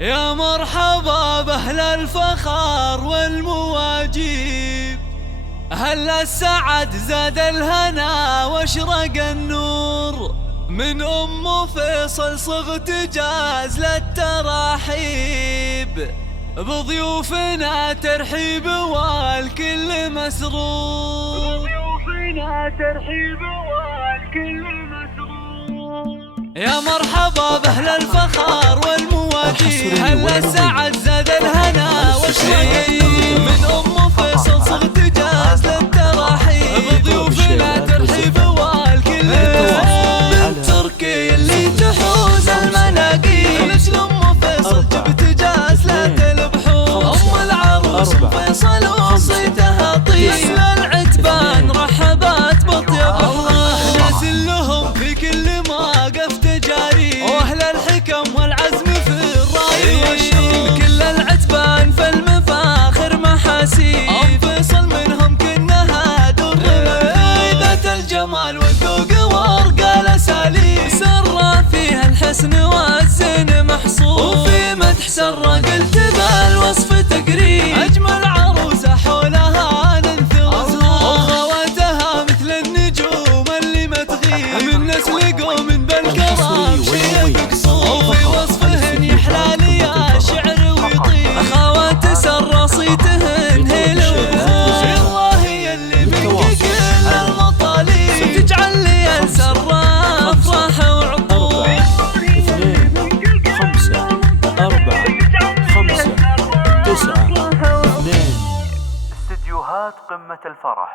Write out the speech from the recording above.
يا مرحبا بأهل الفخار والمواجيب، أهل السعد زاد الهنا واشرق النور، من أم فيصل صغت جاز للتراحيب، بضيوفنا ترحيب والكل مسرور، بضيوفنا ترحيب والكل مسرور. يا مرحبا بأهل الفخار والمواجيب، أهل السعد زاد الهنا واشرق النور، من أم فيصل صغت جاز للتراحيب، بضيوفنا ترحيب والكل مسرور. تركي اللي تحوز المناقيب، مثل أم فيصل جبت جاز لا تلبحون، أم العروس فيصل وصيتها طيب، مثل العتبان رحبات بطيب الله، ناس لهم في كل موقف تجاري، واهل الحكم والعزم في الراي والشوق، كل العتبان في المفاخر محاسيب، أم فيصل منهم كنها در ذات الجمال والذوق وارقى الاساليب، سر فيها الحسن والزين محصور، وفي مدح سر قلت بالوصف تقريب، اجمل عروسه حولها ننثر زهور، وخواتها مثل النجوم اللي ما تغيب، من نسل قوم بالكرام شيء مقصور، وفي وصفهن يحلى لي الشعر ويطيب، اخوات سر صيتهن هيل وبخور، الله هي اللي منك كل المطالب، تجعل لي السر افراح وعطور. 2 5 4 5 9 2. استديوهات قمة الفرح.